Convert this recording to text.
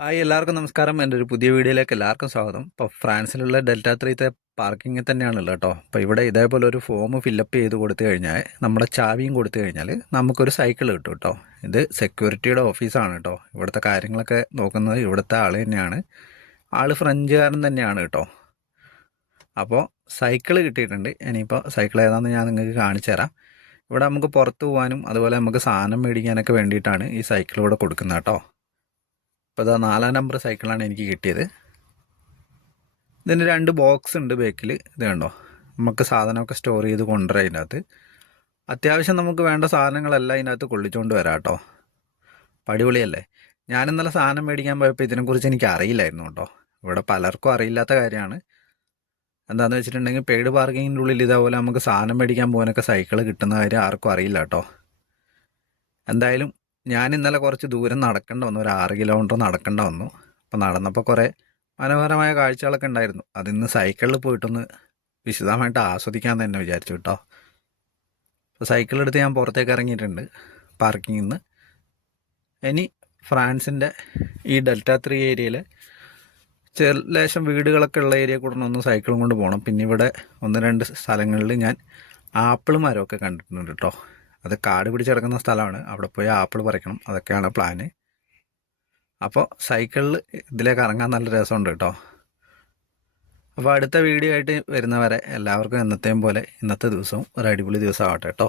Hi എല്ലാവർക്കും നമസ്കാരം. എൻ്റെ ഒരു പുതിയ വീഡിയോയിലേക്ക് എല്ലാവർക്കും സ്വാഗതം. ഇപ്പോൾ ഫ്രാൻസിലുള്ള ഡെൽറ്റ ത്രീത്തെ പാർക്കിങ്ങിൽ തന്നെയാണുള്ളത് കേട്ടോ. അപ്പോൾ ഇവിടെ ഇതേപോലെ ഒരു ഫോം ഫില്ലപ്പ് ചെയ്ത് കൊടുത്തു കഴിഞ്ഞാൽ നമ്മുടെ ചാവിയും കൊടുത്തു കഴിഞ്ഞാൽ നമുക്കൊരു സൈക്കിൾ കിട്ടും കേട്ടോ. ഇത് സെക്യൂരിറ്റിയുടെ ഓഫീസാണ് കേട്ടോ. ഇവിടുത്തെ കാര്യങ്ങളൊക്കെ നോക്കുന്നത് ഇവിടുത്തെ ആൾ തന്നെയാണ്. ആൾ ഫ്രഞ്ചുകാരൻ തന്നെയാണ് കേട്ടോ. അപ്പോൾ സൈക്കിൾ കിട്ടിയിട്ടുണ്ട്. ഇനിയിപ്പോൾ സൈക്കിൾ ഏതാണെന്ന് ഞാൻ നിങ്ങൾക്ക് കാണിച്ചു തരാം. ഇവിടെ നമുക്ക് പുറത്ത് പോകാനും അതുപോലെ നമുക്ക് സാധനം മേടിക്കാനൊക്കെ വേണ്ടിയിട്ടാണ് ഈ സൈക്കിൾ ഇവിടെ കൊടുക്കുന്നത് കേട്ടോ. അപ്പോൾ ഇതാ 4-ാം നമ്പർ സൈക്കിളാണ് എനിക്ക് കിട്ടിയത്. ഇതിന് 2 ബോക്സ് ഉണ്ട് ബാക്കിൽ. ഇത് കണ്ടോ, നമുക്ക് സാധനമൊക്കെ സ്റ്റോർ ചെയ്ത് കൊണ്ടുവരാം. അതിനകത്ത് അത്യാവശ്യം നമുക്ക് വേണ്ട സാധനങ്ങളെല്ലാം ഇതിനകത്ത് കൊള്ളിച്ചുകൊണ്ട് വരാം കേട്ടോ. പടിപൊളിയല്ലേ. ഞാൻ ഇന്നലെ സാധനം മേടിക്കാൻ പോയപ്പോൾ ഇതിനെക്കുറിച്ച് എനിക്ക് അറിയില്ലായിരുന്നു കേട്ടോ. ഇവിടെ പലർക്കും അറിയില്ലാത്ത കാര്യമാണ്. എന്താണെന്ന് വെച്ചിട്ടുണ്ടെങ്കിൽ പെയ്ഡ് പാർക്കിങ്ങിൻ്റെ ഉള്ളിൽ ഇതേപോലെ നമുക്ക് സാധനം മേടിക്കാൻ പോകാനൊക്കെ സൈക്കിൾ കിട്ടുന്ന കാര്യം ആർക്കും അറിയില്ല കേട്ടോ. എന്തായാലും ഞാൻ ഇന്നലെ കുറച്ച് ദൂരം നടക്കേണ്ട വന്നു, ഒരു 6 കിലോമീറ്റർ നടക്കേണ്ട വന്നു. അപ്പോൾ നടന്നപ്പോൾ കുറേ മനോഹരമായ കാഴ്ചകളൊക്കെ ഉണ്ടായിരുന്നു. അതിന്ന് സൈക്കിളിൽ പോയിട്ടൊന്ന് വിശദമായിട്ട് ആസ്വദിക്കാൻ തന്നെ വിചാരിച്ചു കേട്ടോ. അപ്പോൾ സൈക്കിളെടുത്ത് ഞാൻ പുറത്തേക്ക് ഇറങ്ങിയിട്ടുണ്ട് പാർക്കിങ്ങിൽ നിന്ന്. ഇനി ഫ്രാൻസിൻ്റെ ഈ ഡെൽറ്റ 3 ഏരിയയിൽ ലേശം വീടുകളൊക്കെ ഉള്ള ഏരിയ കൂടെ ഒന്ന് സൈക്കിളും കൊണ്ട് പോകണം. പിന്നെ ഇവിടെ 1-2 സ്ഥലങ്ങളിൽ ഞാൻ ആപ്പിൾ മരമൊക്കെ കണ്ടിട്ടുണ്ട് കേട്ടോ. അത് കാട് പിടിച്ചിടക്കുന്ന സ്ഥലമാണ്. അവിടെ പോയി ആപ്പിൾ പറിക്കണം, അതൊക്കെയാണ് പ്ലാന്. അപ്പോൾ സൈക്കിളിൽ ഇതിലേക്ക് ഇറങ്ങാൻ നല്ല രസമുണ്ട് കേട്ടോ. അപ്പോൾ അടുത്ത വീഡിയോ ആയിട്ട് വരുന്നവരെ എല്ലാവർക്കും എന്നത്തെയും പോലെ ഇന്നത്തെ ദിവസവും ഒരു അടിപൊളി ദിവസമാവട്ടെ കേട്ടോ.